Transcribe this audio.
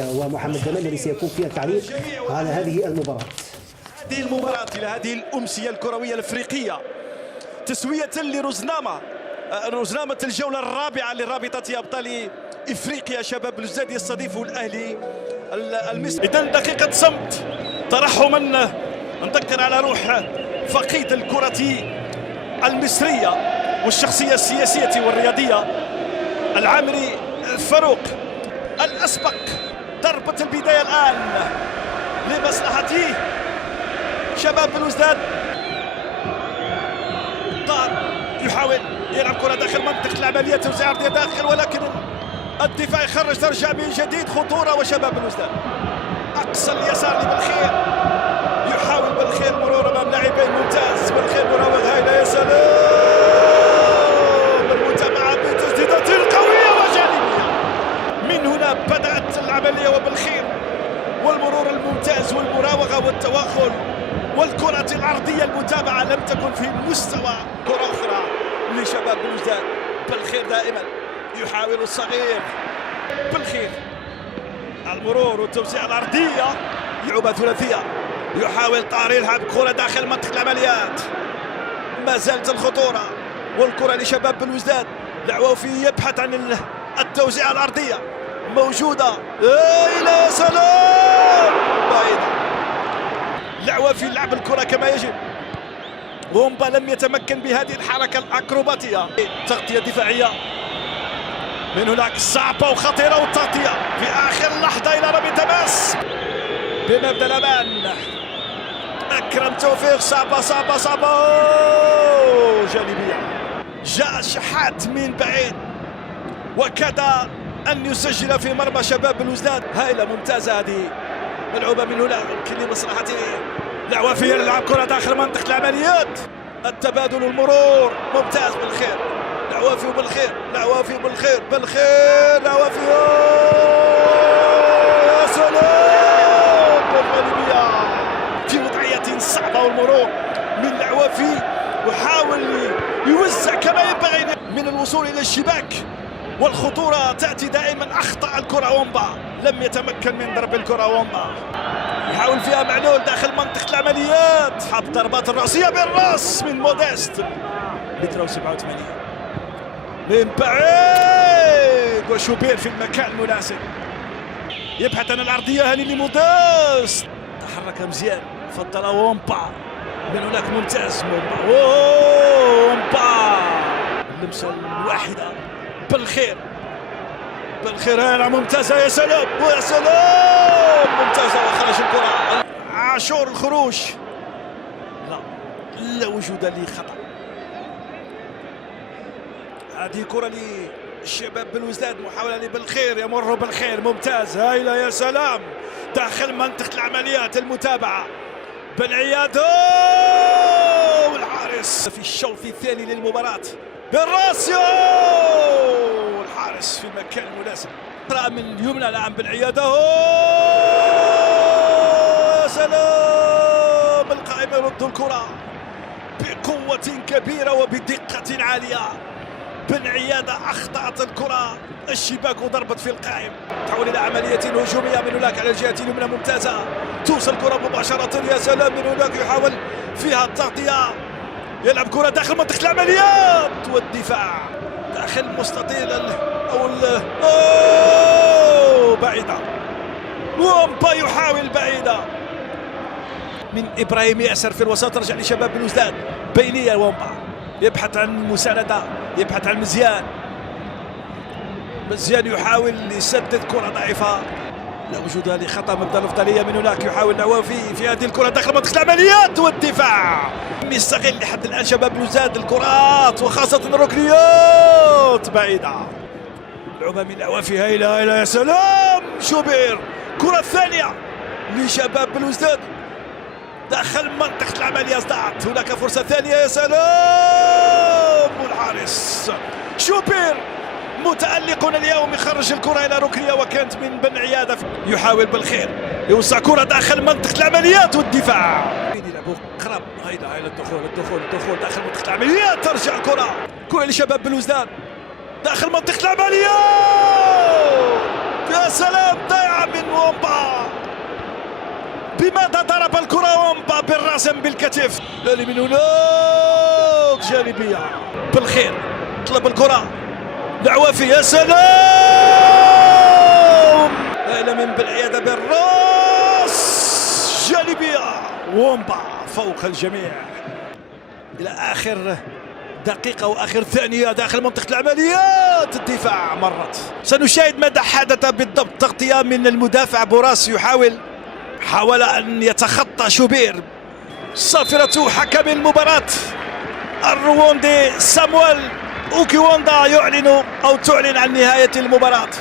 ومحمد جمال الذي سيكون فيها التعليق على هذه المباراة. هذه المباراة إلى هذه الأمسية الكروية الأفريقية تسوية لرزنامة الجولة الرابعة لرابطة أبطال إفريقيا. شباب بلوزداد يستضيف الأهلي المصري. إذن دقيقة صمت ترحما نذكر على روح فقيد الكرة المصرية والشخصية السياسية والرياضية العامري فاروق الأسبق. ضربة البداية الآن لمصلحة شباب بلوزداد. طار يحاول يلعب كرة داخل منطقة العملية، توزيع أرضية داخل، ولكن الدفاع يخرج، ترجع من جديد خطورة. وشباب بلوزداد أقصى اليسار لبلخير، يحاول بلخير مرور أمام لاعبين. ممتاز بلخير، مراوغ هايلة، يا سلام. المتابعة بتسديدات قوية وجانبية. من هنا بدأت العملية، وبلخير والمرور الممتاز والمراوغة والتوغل والكرة العرضية. المتابعة لم تكن في مستوى. كرة أخرى لشباب بلوزداد. بلخير دائما يحاول الصغير بلخير، المرور والتوزيع الأرضية، لعبة ثلاثية. يحاول طارق يلعب كرة داخل منطقة العمليات، ما زالت الخطورة والكرة لشباب بلوزداد. العوافي يبحث عن التوزيع الأرضية، موجودة، إلى سلام، بعيدة. العوافي لعب الكرة كما يجب. وومبا لم يتمكن بهذه الحركة الأكروباتية. تغطية دفاعية من هناك صعبة وخطيرة، والتغطية في آخر لحظة إلى رمي تماس بمبدأ الأمان. أكرم توفيق، صعبة صعبة صعبة، جانبية. جاء شحات من بعيد وكاد أن يسجل في مرمى شباب بلوزداد. هائلة، ممتازة هذه ملعوبة من هنا، يمكن لمصلحته. العوافي يلعب كرة داخل منطقة العمليات، التبادل والمرور، ممتاز بالخير. العوافي وبالخير، العوافي وبالخير، بالخير العوافي، يا سلام. والغالبية في وضعية صعبة، والمرور من العوافي، وحاول يوزع كما ينبغي من الوصول إلى الشباك. والخطورة تأتي دائما. أخطأ الكرة وومبا، لم يتمكن من ضرب الكرة وومبا. يحاول فيها معلول داخل منطقة العمليات، حب ضربات الرأسية بالراس من موديست، متر و87 من بعيد، وشوبير في المكان المناسب يبحث عن العرضية. هاني لموديست، تحرك مزيان، فضل وومبا من هناك، ممتاز وومبا، اللمسة الواحدة. بالخير، بالخير، هنا ممتازة، يا سلام، يا سلام، ممتازة، وخرج الكرة. عاشور الخروج، لا وجود لخطأ. هذه كرة لشباب بلوزداد، محاولة لبالخير، يمر بالخير، ممتاز، هايلة، يا سلام، داخل منطقة العمليات. المتابعة بن عياد والحارس في الشوط الثاني للمباراة بالراس، والحارس في المكان المناسب. من اليمنى الآن بن عيادة، يا سلام، القائم يرد الكرة بقوة كبيرة وبدقة عالية. بن عيادة أخطأت الكرة الشباك وضربت في القائم. تحول إلى عملية هجومية من هناك على الجهة اليمنى، ممتازة، توصل الكرة مباشرة، يا سلام، من هناك يحاول فيها التغطية، يلعب كرة داخل منطقة العمليات، والدفاع داخل مستطيل بعيدة. وومبا يحاول بعيدة من إبراهيم ياسر في الوسط، رجع لشباب بلوزداد. بينية وومبا يبحث عن مساندة، يبحث عن مزيان. مزيان يحاول يسدد كرة ضعيفة، لا وجود لخطأ. مبدأ الأفضلية من هناك، يحاول العوافي في هذه الكرة داخل منطقة العمليات، والدفاع يستغل لحد الآن شباب بلوزداد الكرات، وخاصة الركنيات بعيدة. لعبة من العوافي، هايلة، هايلة، يا سلام، شوبير، كرة ثانية لشباب بلوزداد داخل منطقة العمليات. ضاعت هناك فرصة ثانية، يا سلام، والحارس شوبير متألق اليوم، يخرج الكرة إلى ركنية، وكانت من بن عيادة. يحاول بالخير يوسع كرة داخل منطقة العمليات، والدفاع يلعبوا قرب. هايلة، هايلة، الدخول داخل منطقة العمليات، ترجع كرة لشباب بلوزداد داخل منطقة العمليات، يا سلام، ضيعة من وومبا. بماذا ضرب الكرة وومبا؟ بالراسم بالكتف. لالي من هناك جانبية بالخير، طلب الكرة العوافي. يا سلام، لا من بالعيادة بالراس، جانبية وومبا فوق الجميع. إلى آخر دقيقة وآخر ثانية داخل منطقة العمليات الدفاع مرت. سنشاهد ماذا حدث بالضبط. تغطية من المدافع بوراس، حاول أن يتخطى شوبير. صافرة حكم المباراة الرواندي سامويل أوكيواندا تعلن عن نهاية المباراة.